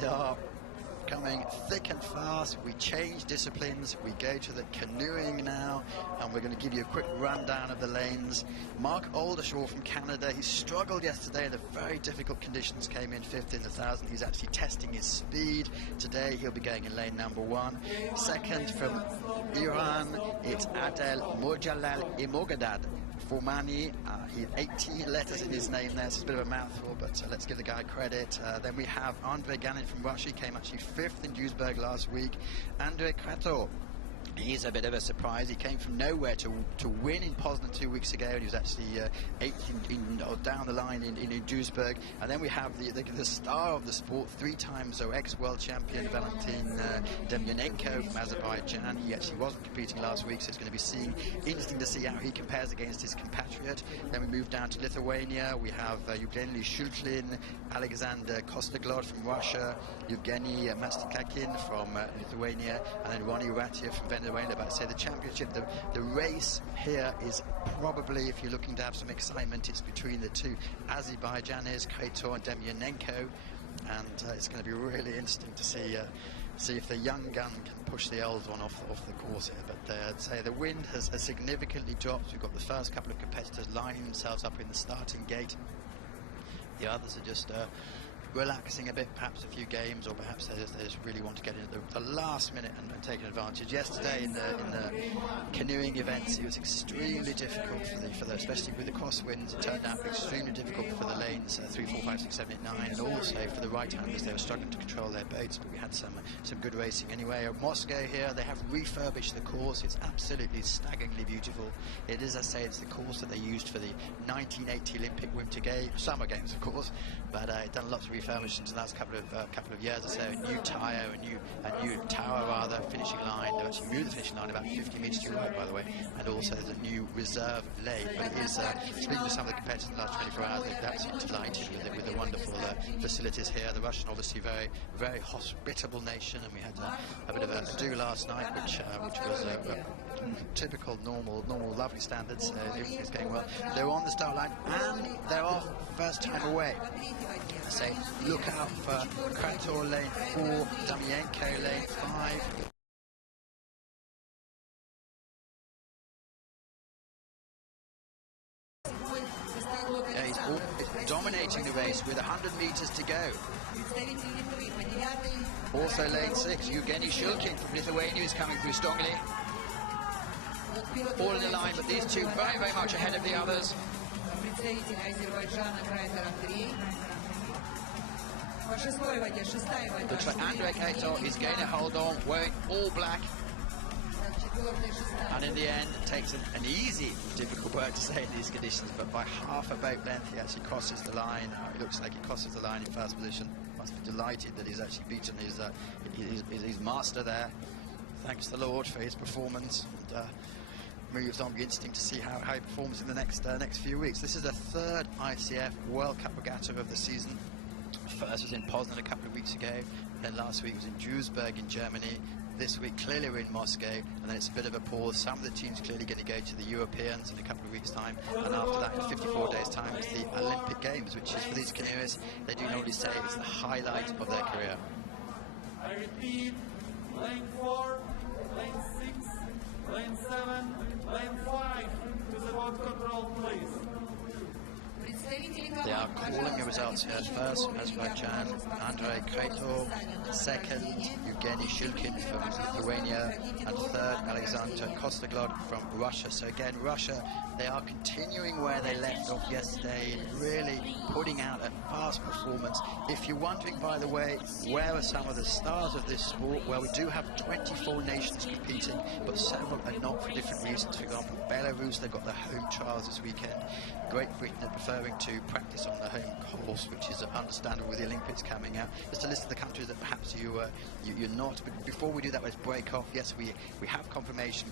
they are coming thick and fast. We change disciplines. We go to the canoeing now, and we're going to give you a quick rundown of the lanes. Mark Aldershaw from Canada, he struggled yesterday in the very difficult conditions, came in 5th in the 1,000. He's actually testing his speed today. He'll be going in lane number 1. Second from Iran, it's Adel Mojalal Imogadad Foumani. He had 18 letters in his name there, so it's a bit of a mouthful, but let's give the guy credit. Then we have Andrei Ganin from Russia. He came actually 5th in Duisburg last week. Andrei Canoe, he's a bit of a surprise. He came from nowhere to win in Poznan 2 weeks ago, and he was actually 8th down the line in Duisburg. And then we have the star of the sport, 3 times ex-world champion Valentin Demyanenko from Azerbaijan. He actually wasn't competing last week, so it's going to be interesting to see how he compares against his compatriot. Then we move down to Lithuania. We have Evgeny Shulkin, Alexander Kostoglod from Russia, Evgeny Mastikakin from Lithuania, and then Ronnie Ratia from Venezuela. But say the championship, the race here is probably, if you're looking to have some excitement, it's between the 2 Azerbaijanis, Kretor and Demyanenko, and it's going to be really interesting to see if the young gun can push the old one off the course here. But I'd say the wind has significantly dropped. We've got the first couple of competitors lining themselves up in the starting gate. The others are just relaxing a bit, perhaps a few games, or perhaps they just really want to get into the last minute and take an advantage. Yesterday in the canoeing events, it was extremely difficult for the especially with the crosswinds. It turned out extremely difficult for the lanes 3, 4, 5, 6, 7, 8, 9, and also for the right-handers. They were struggling to control their boats, but we had some good racing anyway. At Moscow here, they have refurbished the course. It's absolutely staggeringly beautiful. It is, I say, it's the course that they used for the 1980 Olympic Winter Games, Summer Games, of course, but done lots of refurbishments in the last couple of years or so. A new tyre, a new tower rather, finishing line. They actually moved the finishing line about 50 metres to the right, by the way, and also there's a new reserve lane. But it is, speaking to some of the competitors in the last 24 hours, they're absolutely delighted with the wonderful facilities here. The Russian, obviously, very hospitable nation, and we had a bit of a do last night, which was typical, normal, lovely standards. Everything is going well. They're on the start line, and they're off first time away. Say, look out for Kretor lane 4, Demyanenko lane 5. Yeah, he's dominating the race with 100 meters to go. Also lane 6, Evgeny Shulkin from Lithuania is coming through strongly. All in the line, but these two very much ahead of the others. Looks like Andrei Canoe is going to hold on, wearing all black, and in the end takes an easy, difficult word to say in these conditions, but by half a boat length he actually crosses the line. It looks like he crosses the line in first position. Must be delighted that he's actually beaten his master there. Thanks the Lord for his performance, and moves on. Be interesting to see how he performs in the next few weeks. This is the 3rd ICF World Cup regatta of the season. First was in Poznan a couple of weeks ago, then last week was in Duisburg in Germany. This week clearly we're in Moscow, and then it's a bit of a pause. Some of the teams clearly going to go to the Europeans in a couple of weeks' time, and after that in 54 days' time it's the Olympic Games, which is, for these canoeists, they do normally say it's the highlight of their career. I repeat, lane 4, lane 6, lane 7, lane 5 to the boat control, please. They are calling the results here. First, Azerbaijan, Andrei Canoe. Second, Evgeny Shulkin from Lithuania. And third, Alexander Kostoglod from Russia. So again, Russia, they are continuing where they left off yesterday and really putting out a fast performance. If you're wondering, by the way, where are some of the stars of this sport? Well, we do have 24 nations competing, but several are not for different reasons. For example, Belarus, they've got their home trials this weekend. Great Britain are preferring to practice on the home course, which is understandable with the Olympics coming out. Just a list of the countries that perhaps you're not. But before we do that, let's break off. Yes, we have confirmation.